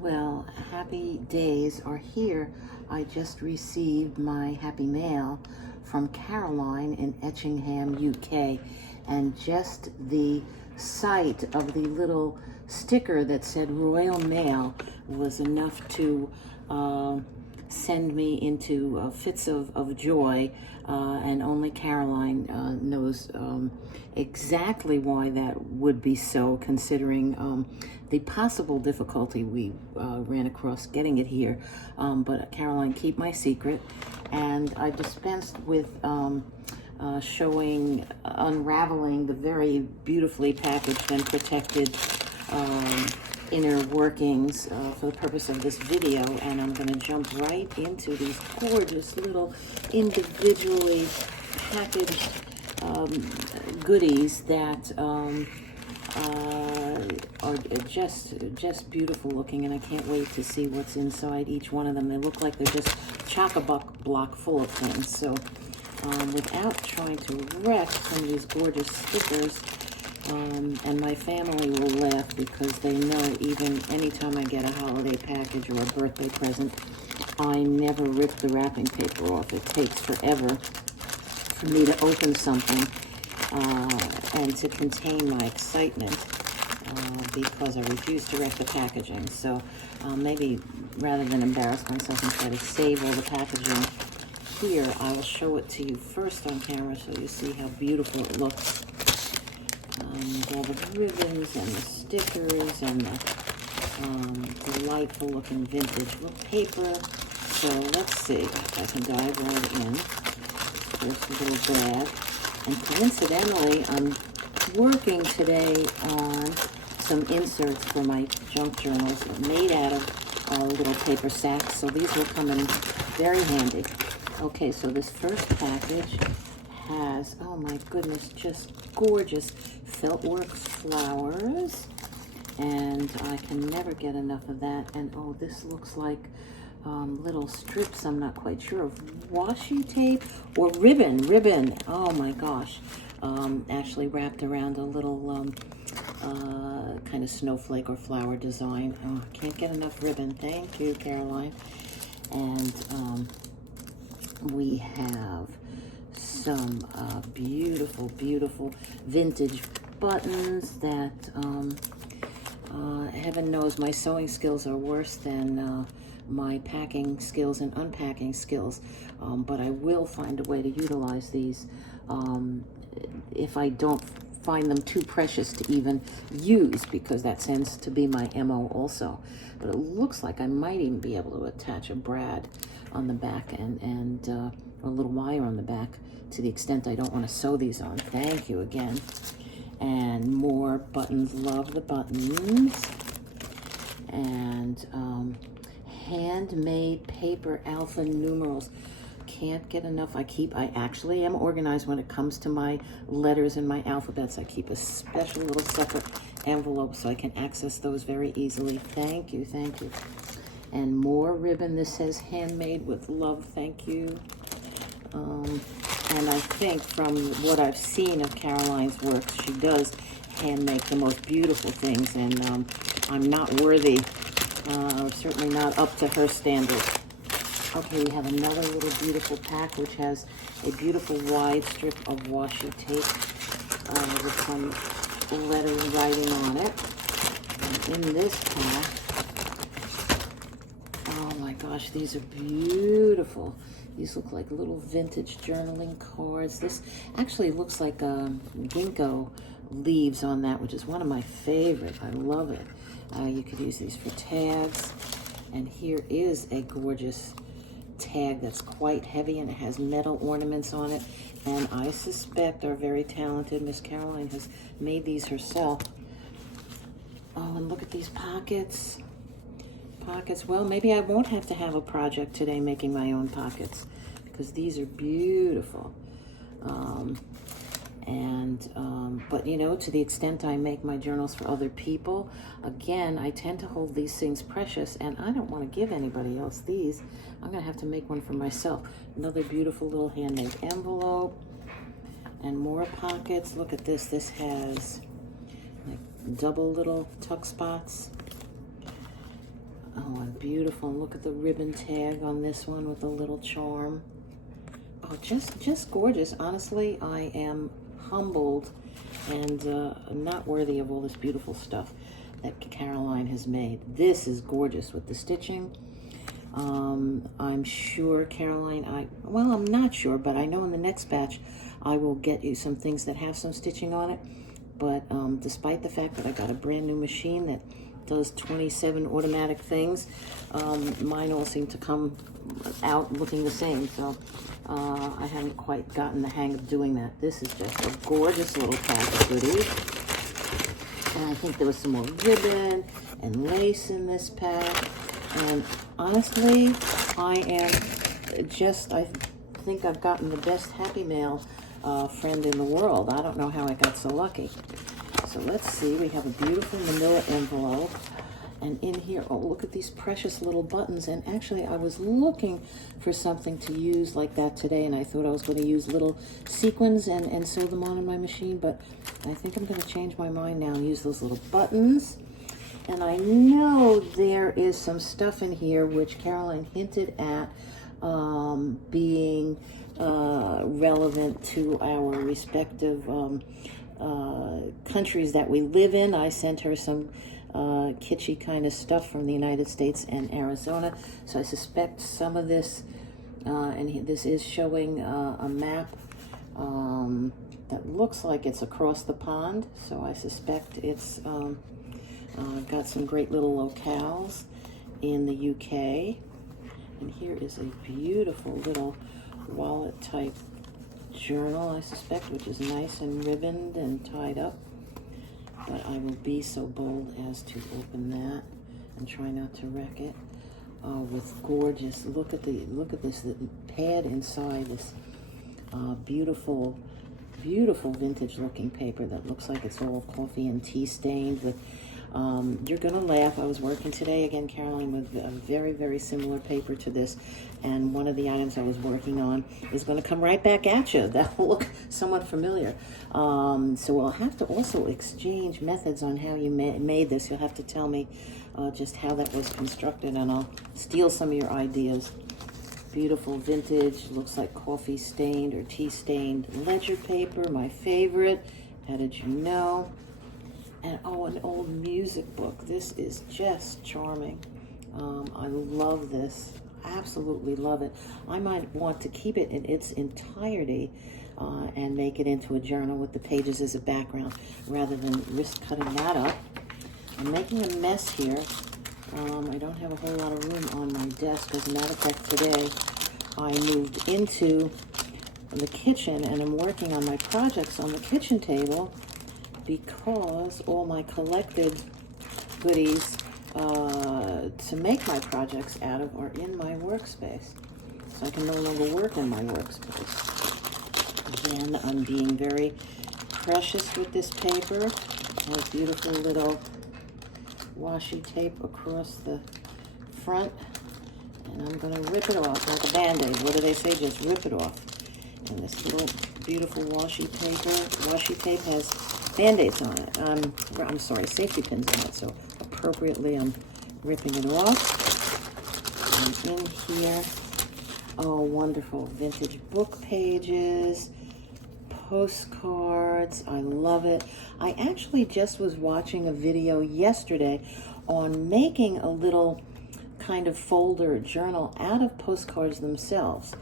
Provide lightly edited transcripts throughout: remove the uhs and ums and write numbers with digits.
Well, happy days are here. I just received my happy mail from Caroline in Etchingham, UK, and just the sight of the little sticker that said Royal Mail was enough to send me into fits of joy, and only Caroline knows exactly why that would be so, considering the possible difficulty we ran across getting it here. But Caroline, keep my secret. And I dispensed with unraveling the very beautifully packaged and protected inner workings for the purpose of this video, and I'm going to jump right into these gorgeous little individually packaged goodies that are just beautiful looking, and I can't wait to see what's inside each one of them. They look like they're just chock-a-block full of things. So without trying to wreck some of these gorgeous stickers, and my family will laugh because they know even anytime I get a holiday package or a birthday present, I never rip the wrapping paper off. It takes forever for me to open something and to contain my excitement because I refuse to wreck the packaging. So maybe rather than embarrass myself and try to save all the packaging here, I will show it to you first on camera so you see how beautiful it looks. All the ribbons and the stickers and the delightful looking vintage paper. So let's see if I can dive right in. First little bag. And coincidentally, I'm working today on some inserts for my junk journals made out of little paper sacks. So these will come in very handy. Okay, so this first package has, oh my goodness, just gorgeous Feltworks flowers, and I can never get enough of that. And oh, this looks like little strips, I'm not quite sure, of washi tape or ribbon. Oh my gosh, actually wrapped around a little kind of snowflake or flower design. Oh, I can't get enough ribbon. Thank you, Caroline. And we have some beautiful vintage buttons that heaven knows my sewing skills are worse than my packing skills and unpacking skills, but I will find a way to utilize these if I don't find them too precious to even use, because that tends to be my MO also. But it looks like I might even be able to attach a brad on the back and a little wire on the back to the extent I don't want to sew these on. Thank you again. And more buttons. Love the buttons. And handmade paper alpha numerals. Can't get enough. I actually am organized when it comes to my letters and my alphabets. I keep a special little separate envelope so I can access those very easily. Thank you. And more ribbon. This says handmade with love. Thank you. And I think from what I've seen of Caroline's works, she does hand make the most beautiful things, and I'm not worthy, certainly not up to her standards. Okay, we have another little beautiful pack which has a beautiful wide strip of washi tape with some lettering writing on it. And in this pack, oh my gosh, these are beautiful. These look like little vintage journaling cards. This actually looks like ginkgo leaves on that, which is one of my favorite. I love it. You could use these for tags. And here is a gorgeous tag that's quite heavy, and it has metal ornaments on it. And I suspect our very talented Miss Caroline has made these herself. Oh, and look at these pockets. Well, maybe I won't have to have a project today making my own pockets, because these are beautiful. But you know, to the extent I make my journals for other people, again, I tend to hold these things precious, and I don't want to give anybody else these. I'm gonna have to make one for myself. Another beautiful little handmade envelope, and more pockets. Look at this. This has like double little tuck spots. beautiful. And look at the ribbon tag on this one with a little charm. Oh, just gorgeous. Honestly, I am humbled and not worthy of all this beautiful stuff that Caroline has made. This is gorgeous with the stitching. I'm sure, Caroline, well, I'm not sure, but I know in the next batch I will get you some things that have some stitching on it. But despite the fact that I got a brand new machine that does 27 automatic things, mine all seem to come out looking the same. So I haven't quite gotten the hang of doing that. This is just a gorgeous little pack of goodies. And I think there was some more ribbon and lace in this pack. And honestly, I think I've gotten the best Happy Mail friend in the world. I don't know how I got so lucky. So let's see, we have a beautiful manila envelope. And in here, oh, look at these precious little buttons. And actually, I was looking for something to use like that today, and I thought I was going to use little sequins and sew them on in my machine, but I think I'm going to change my mind now and use those little buttons. And I know there is some stuff in here which Caroline hinted at being relevant to our respective countries that we live in. I sent her some kitschy kind of stuff from the United States and Arizona. So I suspect some of this, this is showing a map that looks like it's across the pond. So I suspect it's got some great little locales in the UK. And here is a beautiful little wallet type journal, I suspect, which is nice and ribboned and tied up. But I will be so bold as to open that and try not to wreck it. With gorgeous, look at this, the pad inside this beautiful vintage looking paper that looks like it's all coffee and tea stained with you're gonna laugh. I was working today again, Caroline, with a very, very similar paper to this, and one of the items I was working on is going to come right back at you. That will look somewhat familiar. So we'll have to also exchange methods on how you made this. You'll have to tell me just how that was constructed, and I'll steal some of your ideas. Beautiful vintage, looks like coffee stained or tea stained ledger paper, my favorite. How did you know? And oh, an old music book. This is just charming. I love this. Absolutely love it. I might want to keep it in its entirety and make it into a journal with the pages as a background rather than risk cutting that up. I'm making a mess here. I don't have a whole lot of room on my desk. As a matter of fact, today I moved into the kitchen and I'm working on my projects on the kitchen table because all my collected goodies to make my projects out of are in my workspace. So I can no longer work in my workspace. Again, I'm being very precious with this paper. It has beautiful little washi tape across the front. And I'm going to rip it off like a Band-Aid. What do they say? Just rip it off. And this little beautiful washi tape has Band-Aids on it. I'm sorry, safety pins on it. So appropriately, I'm ripping it off. And in here, oh, wonderful vintage book pages, postcards. I love it. I actually just was watching a video yesterday on making a little kind of folder journal out of postcards themselves.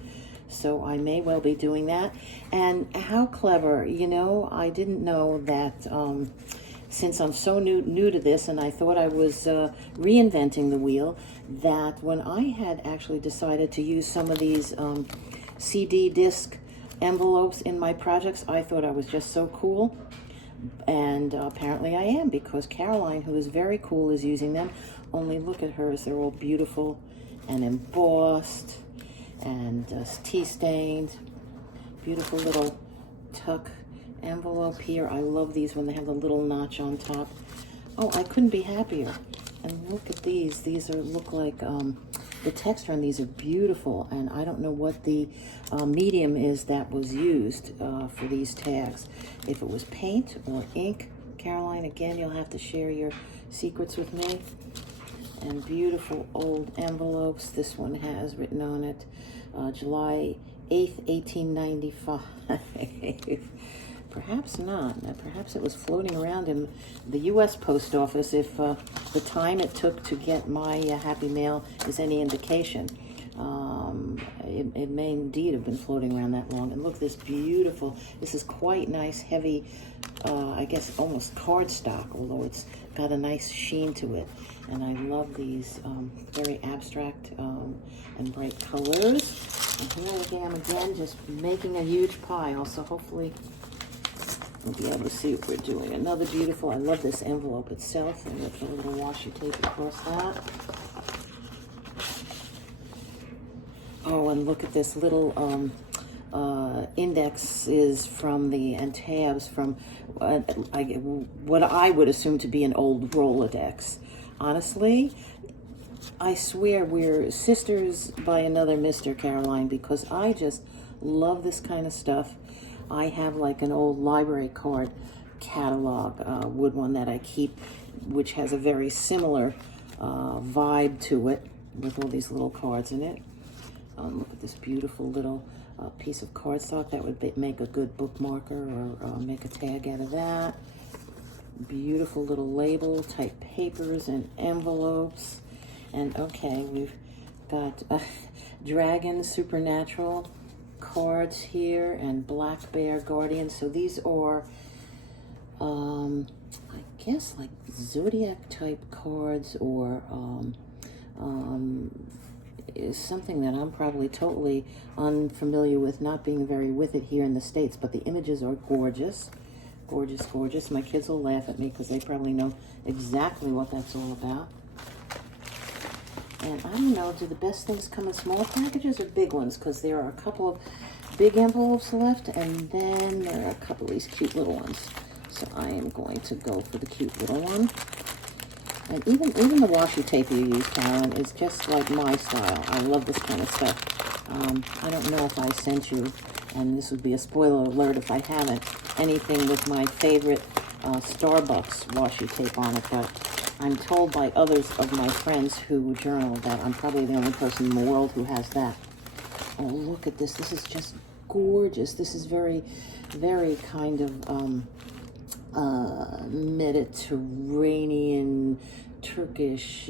So I may well be doing that. And how clever, you know, I didn't know that since I'm so new to this and I thought I was reinventing the wheel, that when I had actually decided to use some of these CD disc envelopes in my projects, I thought I was just so cool. And apparently I am, because Caroline, who is very cool, is using them. Only look at hers. They're all beautiful and embossed and tea stained. Beautiful little tuck envelope here. I love these when they have the little notch on top. Oh, I couldn't be happier. And look at these. These look like the texture on these are beautiful, and I don't know what the medium is that was used for these tags. If it was paint or ink, Caroline, again, you'll have to share your secrets with me. And beautiful old envelopes. This one has written on it, July 8th, 1895. Perhaps not. Perhaps it was floating around in the U.S. Post Office if the time it took to get my Happy Mail is any indication. It may indeed have been floating around that long. And look, this beautiful, this is quite nice, heavy, I guess almost cardstock, although it's got a nice sheen to it. And I love these very abstract and bright colors. And here I am again, just making a huge pile, so hopefully we'll be able to see what we're doing. Another beautiful, I love this envelope itself, and we'll put a little washi tape across that. Oh, and look at this little indexes from the, and tabs from what I would assume to be an old Rolodex. Honestly, I swear we're sisters by another Mr. Caroline, because I just love this kind of stuff. I have like an old library card catalog, wood one that I keep, which has a very similar vibe to it, with all these little cards in it. Look at this beautiful little piece of cardstock that would make a good bookmarker, or make a tag out of that. Beautiful little label type papers and envelopes. And okay, we've got Dragon Supernatural cards here, and Black Bear Guardian. So these are, I guess, like Zodiac type cards, or is something that I'm probably totally unfamiliar with, not being very with it here in the States, but the images are gorgeous. Gorgeous, gorgeous. My kids will laugh at me because they probably know exactly what that's all about. And I don't know, do the best things come in small packages or big ones? Because there are a couple of big envelopes left, and then there are a couple of these cute little ones. So I am going to go for the cute little one. And even the washi tape you use, Carolyn, is just like my style. I love this kind of stuff. I don't know if I sent you, and this would be a spoiler alert if I haven't, anything with my favorite Starbucks washi tape on it, but I'm told by others of my friends who journal that I'm probably the only person in the world who has that. Oh, look at this. This is just gorgeous. This is very, very kind of Mediterranean, Turkish,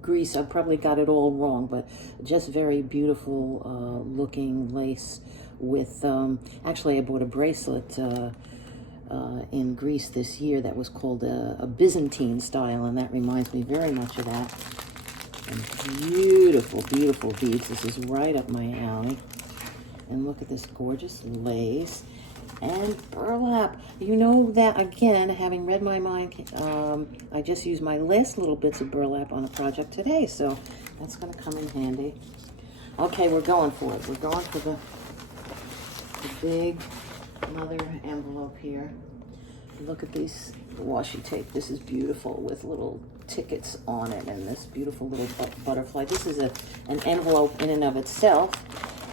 Greece. I probably got it all wrong, but just very beautiful looking lace with, actually I bought a bracelet in Greece this year that was called a Byzantine style, and that reminds me very much of that. And beautiful, beautiful beads. This is right up my alley. And look at this gorgeous lace and burlap. You know that, again, having read my mind, I just used my last little bits of burlap on a project today, so that's going to come in handy. Okay, we're going for it. We're going for the big mother envelope here. Look at these washi tape. This is beautiful with little tickets on it, and this beautiful little butterfly. This is an envelope in and of itself,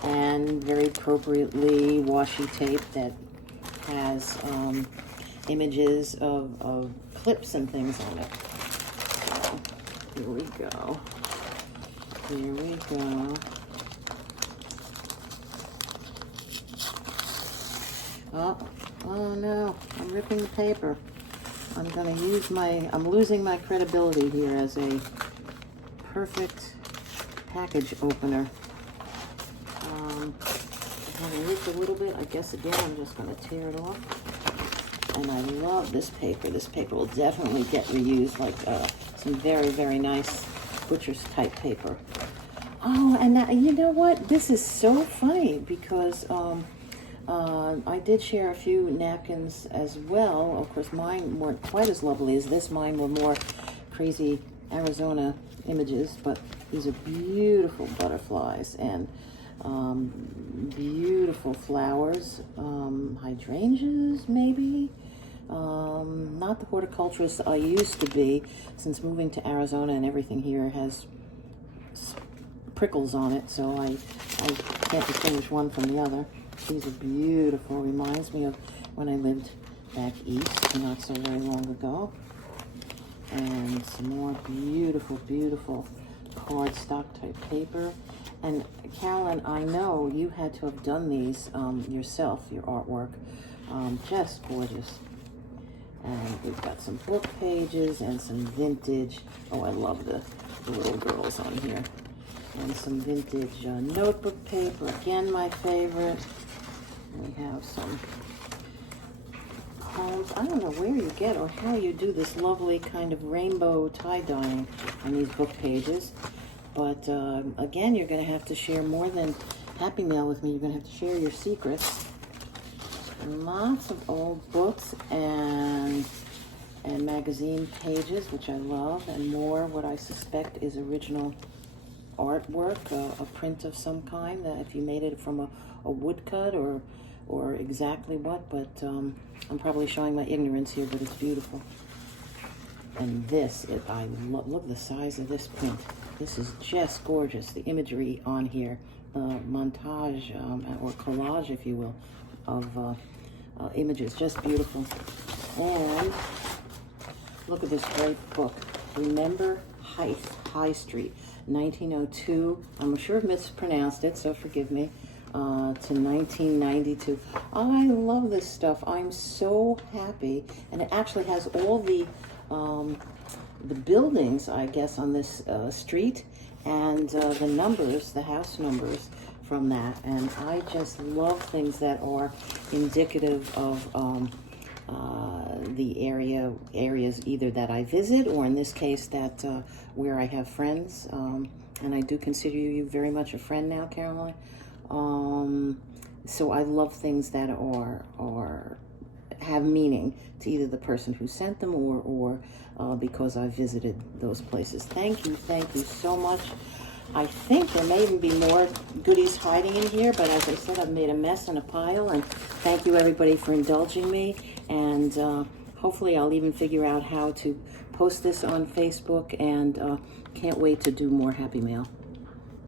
and very appropriately washi tape that has images of clips and things on it. So here we go. Here we go. Oh no, I'm ripping the paper. I'm going to use I'm losing my credibility here as a perfect package opener. I have it a little bit. I guess again, I'm just going to tear it off. And I love this paper. This paper will definitely get reused, like some very, very nice butcher's type paper. Oh, and that, you know what? This is so funny because I did share a few napkins as well. Of course, mine weren't quite as lovely as this. Mine were more crazy Arizona images, but these are beautiful butterflies and beautiful flowers. Hydrangeas, maybe? Not the horticulturist I used to be, since moving to Arizona and everything here has prickles on it, so I can't distinguish one from the other. These are beautiful. Reminds me of when I lived back east not so very long ago. and some more beautiful, beautiful cardstock type paper. And Carolyn, I know you had to have done these yourself, your artwork. Just gorgeous. And we've got some book pages and some vintage. Oh, I love the little girls on here. And some vintage notebook paper, again my favorite. We have some poems. I don't know where you get or how you do this lovely kind of rainbow tie-dyeing on these book pages. But again, you're going to have to share more than Happy Mail with me. You're going to have to share your secrets. Lots of old books and magazine pages, which I love, and more what I suspect is original artwork, a print of some kind, that if you made it from a woodcut or exactly what, but I'm probably showing my ignorance here, but it's beautiful. And this, look the size of this print. This is just gorgeous. The imagery on here, montage or collage, if you will, of images, just beautiful. And look at this great book, Remember High Street, 1902. I'm sure I've mispronounced it, so forgive me. To 1992. I love this stuff. I'm so happy, and it actually has all the buildings, I guess, on this street, and the numbers, the house numbers from that. And I just love things that are indicative of the areas either that I visit, or in this case that where I have friends. And I do consider you very much a friend now, Caroline. So I love things that have meaning to either the person who sent them or because I visited those places. Thank you so much. I think there may even be more goodies hiding in here, but as I said, I've made a mess and a pile, and thank you everybody for indulging me, and hopefully I'll even figure out how to post this on Facebook, and can't wait to do more Happy Mail.